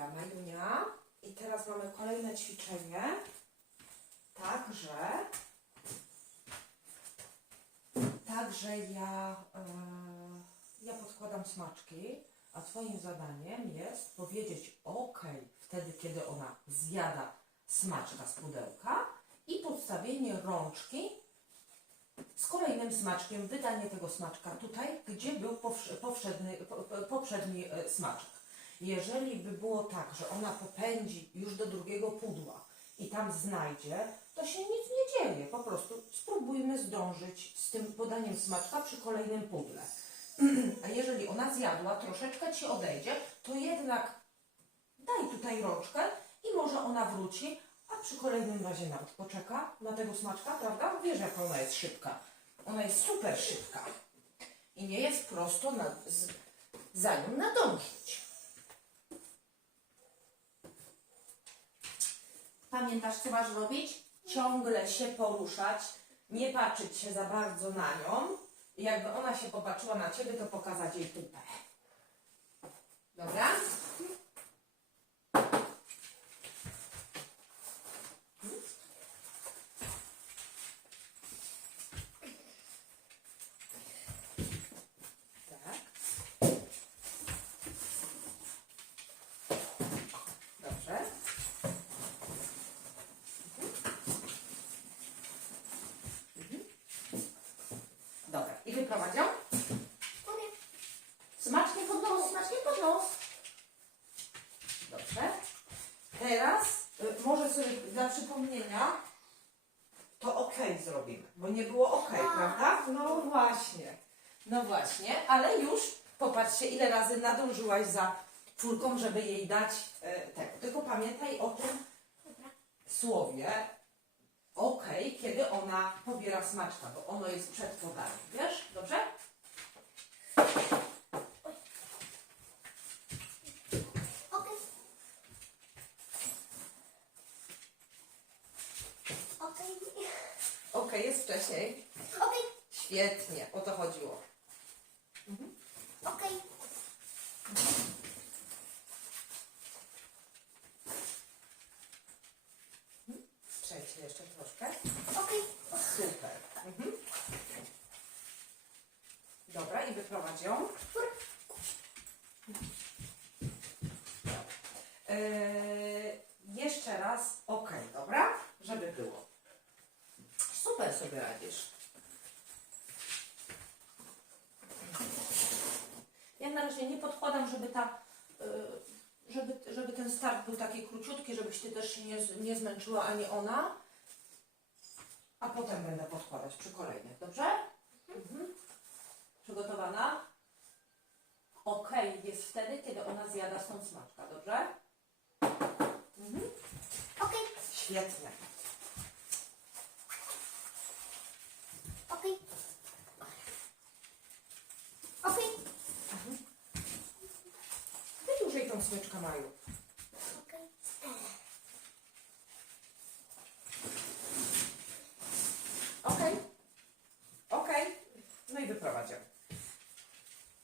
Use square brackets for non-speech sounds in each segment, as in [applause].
Dobra, Majunia. I teraz mamy kolejne ćwiczenie. Także. Także ja, e, ja podkładam smaczki, a Twoim zadaniem jest powiedzieć OK wtedy, kiedy ona zjada smaczka z pudełka i podstawienie rączki z kolejnym smaczkiem, wydanie tego smaczka tutaj, gdzie był powsz- powszedni, po- po- poprzedni e, smaczek. Jeżeli by było tak, że ona popędzi już do drugiego pudła i tam znajdzie, to się nic nie dzieje. Po prostu spróbujmy zdążyć z tym podaniem smaczka przy kolejnym pudle. [clears throat] A jeżeli ona zjadła, troszeczkę ci odejdzie, to jednak daj tutaj rączkę i może ona wróci, a przy kolejnym razie nawet poczeka na tego smaczka, prawda? Wiesz, jak ona jest szybka. Ona jest super szybka. I nie jest prosto na, z, za nią nadążyć. Pamiętasz, co masz robić? Ciągle się poruszać, nie patrzeć się za bardzo na nią. I jakby ona się popatrzyła na ciebie, to pokazać jej tupę. Dobra? Tak. Dobrze. Mhm. Dobra. I wyprowadź ją. Smacznie pod nos, smacznie pod nos. Dobrze. Teraz y, może sobie dla przypomnienia to ok zrobimy, bo nie było ok, prawda? No właśnie. No właśnie, ale już popatrzcie, ile razy nadążyłaś za czwórką, żeby jej dać e, tego. Tylko pamiętaj o tym słowie ok, kiedy ona pobiera smaczka, bo ono jest przed podaniem. Wiesz? Dobrze? Okej. Okej. Ok, jest wcześniej. Okej. Świetnie, o to chodziło. Okej. Przejdźmy jeszcze troszkę. Okej. Super. Mhm. Dobra, i wyprowadź ją. Eee, jeszcze raz ok, dobra? Żeby było. Super sobie radzisz. Ja na razie nie podkładam, żeby ta, y, żeby, żeby ten start był taki króciutki, żebyś ty też się nie, nie zmęczyła ani ona. A potem będę podkładać przy kolejnych, dobrze? Mhm. Przygotowana? Ok, jest wtedy, kiedy ona zjada stąd smaczka, dobrze? Mhm. Okej. Świetnie. Okej. Okej. Wyjdź jej tą smyczkę, Maju. Okej. Okej. Okej. No i wyprowadź ją.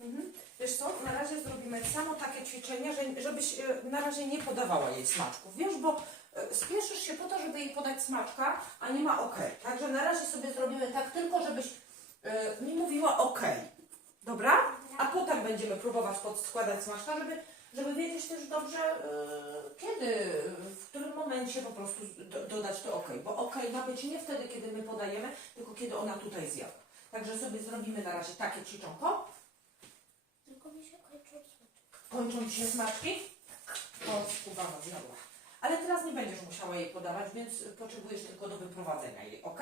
Mhm. Wiesz co, na razie zrobimy samo takie ćwiczenie, że, żebyś e, na razie nie podawała jej smaczków, wiesz, bo e, spieszysz się po to, żeby jej podać smaczka, a nie ma ok. Także na razie sobie zrobimy tak tylko, żebyś e, mi mówiła ok. Dobra? A potem będziemy próbować podskładać smaczka, żeby, żeby wiedzieć też dobrze, e, kiedy, w którym momencie po prostu do, dodać to ok. Bo ok ma być nie wtedy, kiedy my podajemy, tylko kiedy ona tutaj zjada. Także sobie zrobimy na razie takie ćwiczonko. Tylko mi się smaczki. Kończą Ci się smaczki? O, skubana zjadła. Ale teraz nie będziesz musiała jej podawać, więc potrzebujesz tylko do wyprowadzenia jej, ok?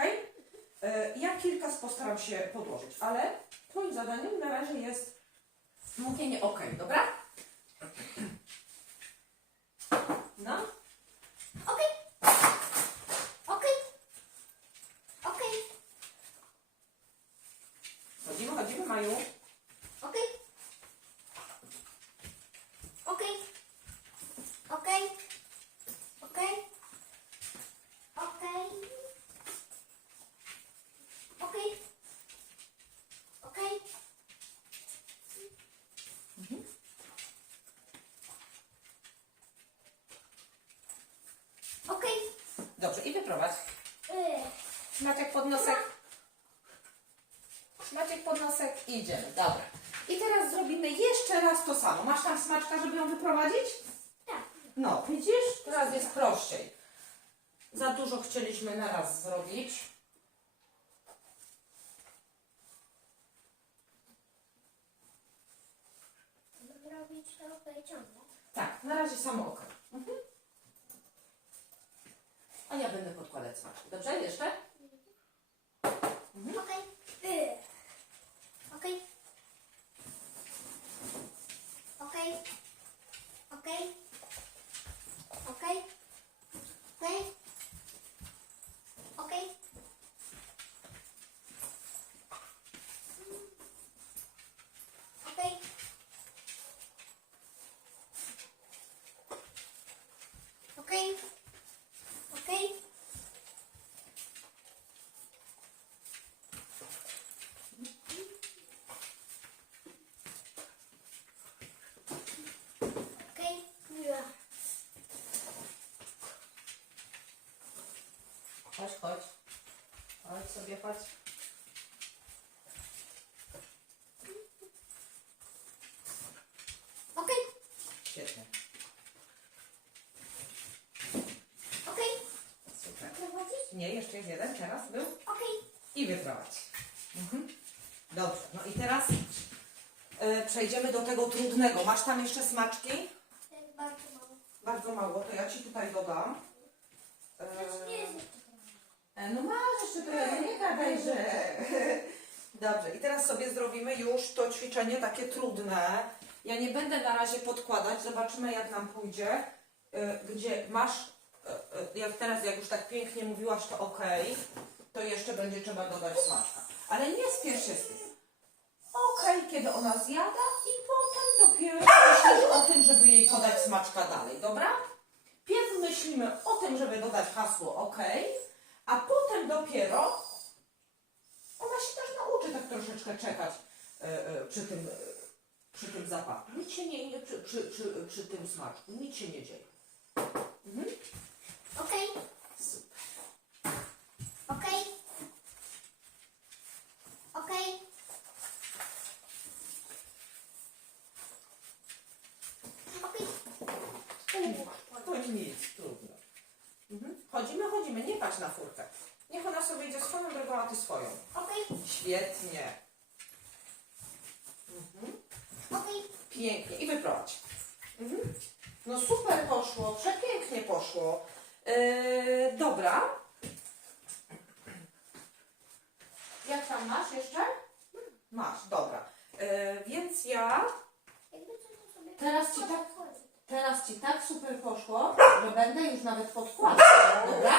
E, Ja kilka postaram się podłożyć, ale Twoim zadaniem na razie jest mówienie ok, dobra? No, Okej. Okej. Okej. chodzimy, chodzimy, Maju. Okej. Okej. Okej. Okej. Okej. Okej. Okej. Dobrze, i wyprowadź. Maciek pod nosek. Maciek pod nosek i idziemy. Dobra. I teraz zrobimy jeszcze raz to samo. Masz tam smaczka, żeby ją wyprowadzić? Tak. No, widzisz? Teraz jest prościej. Za dużo chcieliśmy na raz zrobić. Będę robić to ciągle. Tak, na razie samo oko. Mhm. A ja będę podkładać smaczki. Dobrze? Jeszcze? Mhm. Okej. Y. Okej. Okej. Okej. Okej. Okej. Okej. Okej. Okej. Okej. Okej. Ja. Chodź, chodź. Chodź sobie, chodź. Okej. Świetnie. Okej. Super. Prowadzisz? Nie, jeszcze jest jeden. Teraz był. Okej. I wyprowadź. Mhm. Dobrze. No i teraz e, przejdziemy do tego trudnego. Masz tam jeszcze smaczki? Y, Bardzo mało. Bardzo mało, to ja Ci tutaj dodam. E, Znaczy nie jest jeszcze E, No masz jeszcze trochę, nie gadaj, że... [laughs] Dobrze, i teraz sobie zrobimy już to ćwiczenie takie trudne. Ja nie będę na razie podkładać, zobaczymy jak nam pójdzie. E, Gdzie masz, e, e, jak teraz, jak już tak pięknie mówiłaś, to ok, to jeszcze będzie trzeba dodać smaczka. Ale nie spiesz się z tym. Ok, kiedy ona zjada i potem dopiero myślisz o tym, żeby jej podać smaczka dalej, dobra? Pierw myślimy o tym, żeby dodać hasło OK, a potem dopiero ona się też nauczy tak troszeczkę czekać e, e, przy tym, e, przy tym zapachu. Nic się nie, nie przy, przy, przy, przy tym smaczku, nic się nie dzieje. Mhm. Okej. Super. Okej. Okej. Okej. To nic, trudno. Mhm. Chodzimy, chodzimy, nie patrz na furkę. Niech ona sobie idzie swoją drogą, a ty swoją. Okej. Świetnie. Mhm. Okej. Pięknie. I wyprowadź. Mhm. No super poszło, przepięknie poszło. Yy, dobra. Jak tam masz jeszcze? Masz, dobra. Yy, więc ja Teraz ci tak- teraz Ci tak super poszło, że będę już nawet podkładać. Dobra?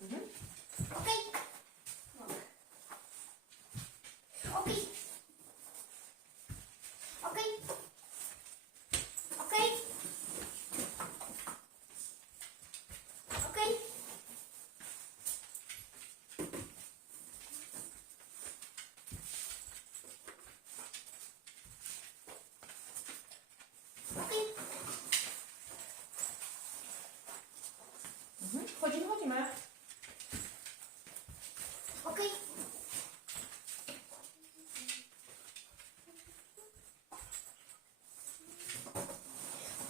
Mhm. Okej. Okej. Okej. Okej. Okej. Okej. Mhm. Chodzimy, chodzimy. Okej.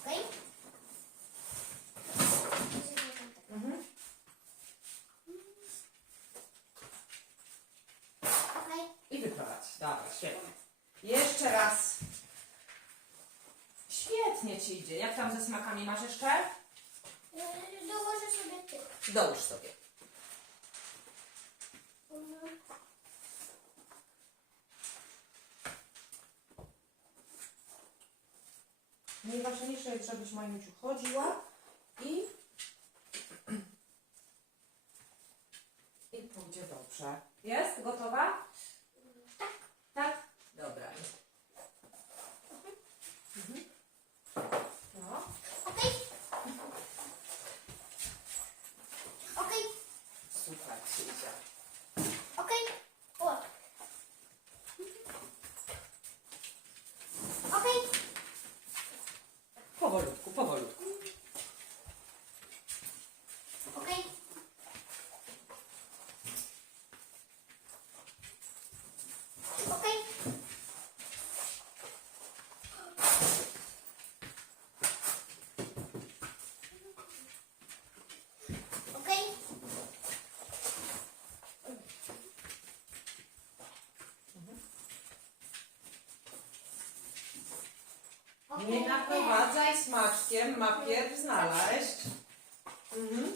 Okej. Mhm. Okej. I wyprowadź. Dobra, świetnie. Jeszcze raz. Świetnie Ci idzie. Jak tam ze smakami masz jeszcze? Dołożę sobie ty. Dołóż sobie. Mhm. Najważniejsze jest, żebyś Majusiu chodziła i [clears throat] i pójdzie dobrze. Jest? Gotowa? Tak. Tak? Dobra. Okej. Nie naprowadzaj smaczkiem, ma pierw znaleźć. Mhm.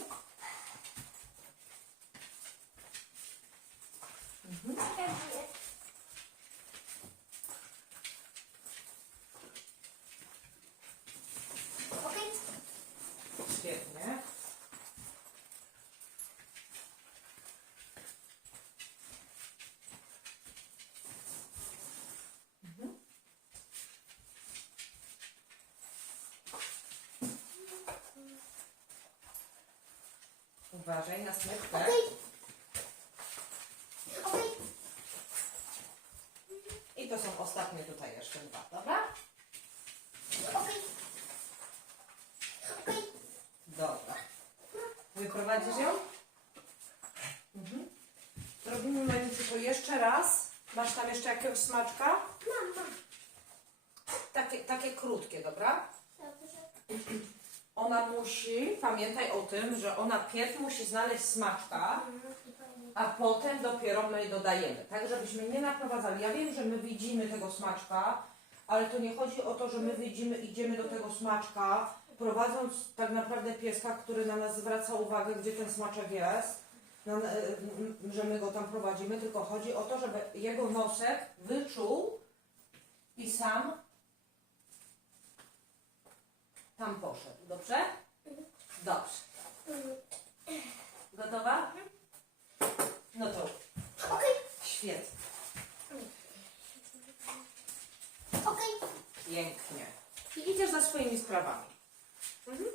Okej. Świetnie. Mhm. Uważaj na smyczkę. Okej. Okej. I to są ostatnie tutaj jeszcze dwa, dobra? Okej. Okej. Dobra. Wyprowadzisz ją? Mhm. Robimy Maniusiu to jeszcze raz. Masz tam jeszcze jakiegoś smaczka? Mam, mam. Takie, takie krótkie, dobra? Dobrze. Ona musi, pamiętaj o tym, że ona pierw musi znaleźć smaczka, a potem dopiero my dodajemy. Tak, żebyśmy nie naprowadzali. Ja wiem, że my widzimy tego smaczka, ale to nie chodzi o to, że my widzimy, idziemy do tego smaczka, prowadząc tak naprawdę pieska, który na nas zwraca uwagę, gdzie ten smaczek jest, na, m- że my go tam prowadzimy, tylko chodzi o to, żeby jego nosek wyczuł i sam tam poszedł. Dobrze? Dobrze. Gotowa? No to Okej. świetnie. Okej. Pięknie. I idziesz za swoimi sprawami. Mhm.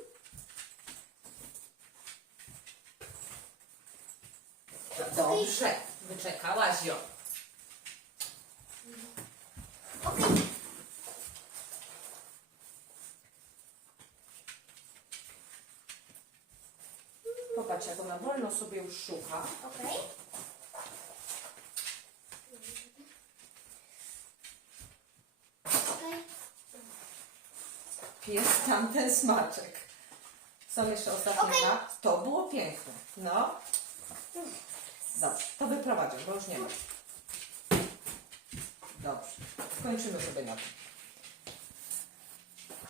Dobrze. Wyczekałaś ją. Okej. Popatrz, jak ona wolno sobie już szuka. Okej. Pies tamten smaczek. Są jeszcze ostatnie Okej. dwa. To było piękne. No. Dobrze, to wyprowadzisz, bo już nie ma. Dobrze. Skończymy sobie na tym.